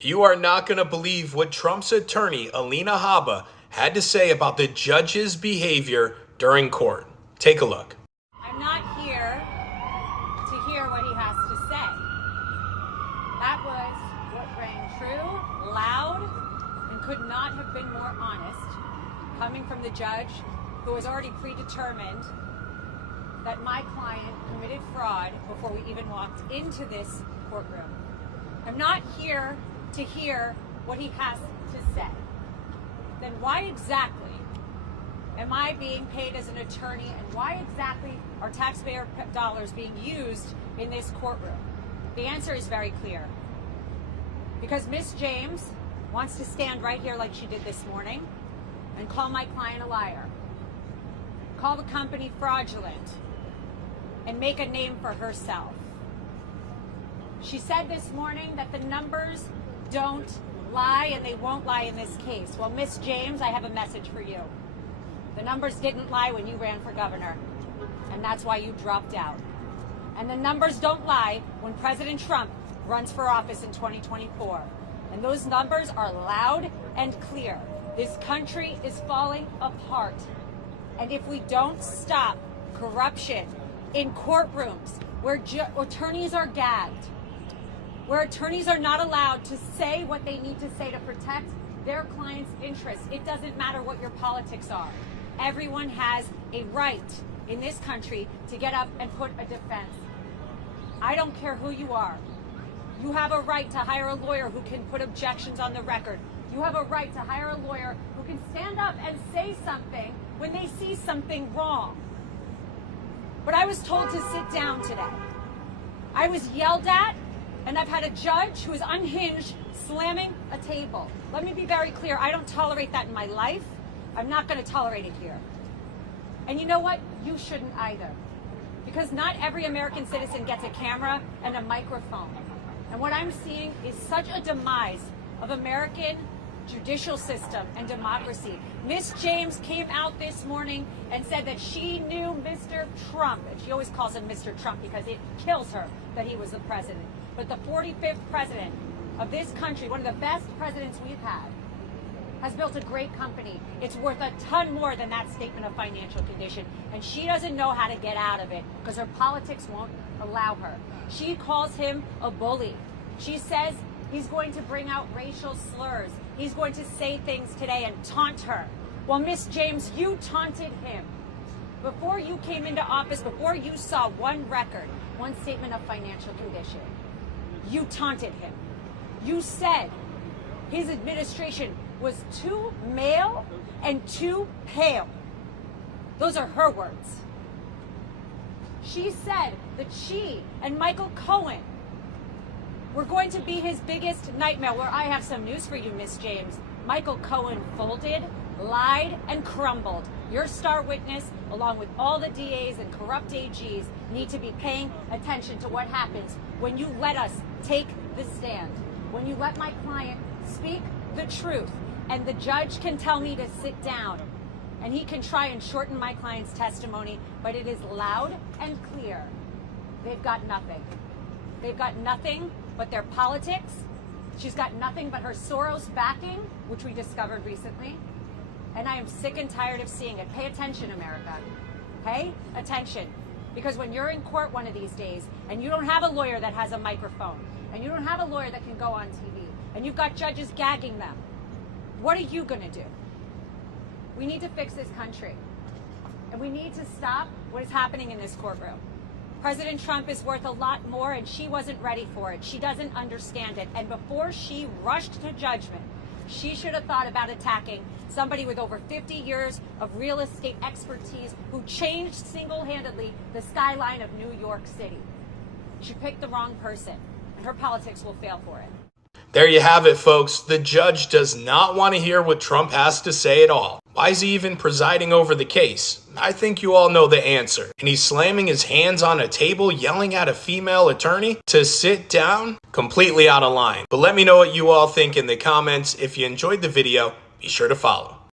You are not going to believe what Trump's attorney, Alina Habba, had to say about the judge's behavior during court. Take a look. I'm not here to hear what he has to say. That was what rang true, loud, and could not have been more honest, coming from the judge who has already predetermined that my client committed fraud before we even walked into this courtroom. I'm not here to hear what he has to say. Then why exactly am I being paid as an attorney, and why exactly are taxpayer dollars being used in this courtroom? The answer is very clear. Because Miss James wants to stand right here like she did this morning and call my client a liar, call the company fraudulent, and make a name for herself. She said this morning that the numbers don't lie and they won't lie in this case. Well, Miss James, I have a message for you. The numbers didn't lie when you ran for governor, and that's why you dropped out. And the numbers don't lie when President Trump runs for office in 2024. And those numbers are loud and clear. This country is falling apart. And if we don't stop corruption in courtrooms where attorneys are gagged, where attorneys are not allowed to say what they need to say to protect their clients' interests, it doesn't matter what your politics are. Everyone has a right in this country to get up and put a defense. I don't care who you are. You have a right to hire a lawyer who can put objections on the record. You have a right to hire a lawyer who can stand up and say something when they see something wrong. But I was told to sit down today. I was yelled at, and I've had a judge who is unhinged slamming a table. Let me be very clear. I don't tolerate that in my life. I'm not going to tolerate it here. And you know what? You shouldn't either. Because not every American citizen gets a camera and a microphone. And what I'm seeing is such a demise of American judicial system and democracy. Miss James came out this morning and said that she knew Mr. Trump, and she always calls him Mr. Trump because it kills her that he was the president. But the 45th president of this country, one of the best presidents we've had, has built a great company. It's worth a ton more than that statement of financial condition. And she doesn't know how to get out of it because her politics won't allow her. She calls him a bully. She says he's going to bring out racial slurs. He's going to say things today and taunt her. Well, Miss James, you taunted him. Before you came into office, before you saw one record, one statement of financial condition, you taunted him. You said his administration was too male and too pale. Those are her words. She said that she and Michael Cohen were going to be his biggest nightmare. Well, I have some news for you, Miss James. Michael Cohen folded, lied, and crumbled. Your star witness, along with all the DAs and corrupt AGs, need to be paying attention to what happens when you let us take the stand, when you let my client speak the truth, and the judge can tell me to sit down, and he can try and shorten my client's testimony, but it is loud and clear. They've got nothing. They've got nothing but their politics. She's got nothing but her Soros backing, which we discovered recently. And I am sick and tired of seeing it. Pay attention, America. Pay attention. Because when you're in court one of these days and you don't have a lawyer that has a microphone, and you don't have a lawyer that can go on TV, and you've got judges gagging them, what are you going to do? We need to fix this country. And we need to stop what is happening in this courtroom. President Trump is worth a lot more, and she wasn't ready for it. She doesn't understand it. And before she rushed to judgment, she should have thought about attacking somebody with over 50 years of real estate expertise who changed single-handedly the skyline of New York City. She picked the wrong person, and her politics will fail for it. There you have it, folks. The judge does not want to hear what Trump has to say at all. Why is he even presiding over the case? I think you all know the answer. And he's slamming his hands on a table, yelling at a female attorney to sit down? Completely out of line. But let me know what you all think in the comments. If you enjoyed the video, be sure to follow.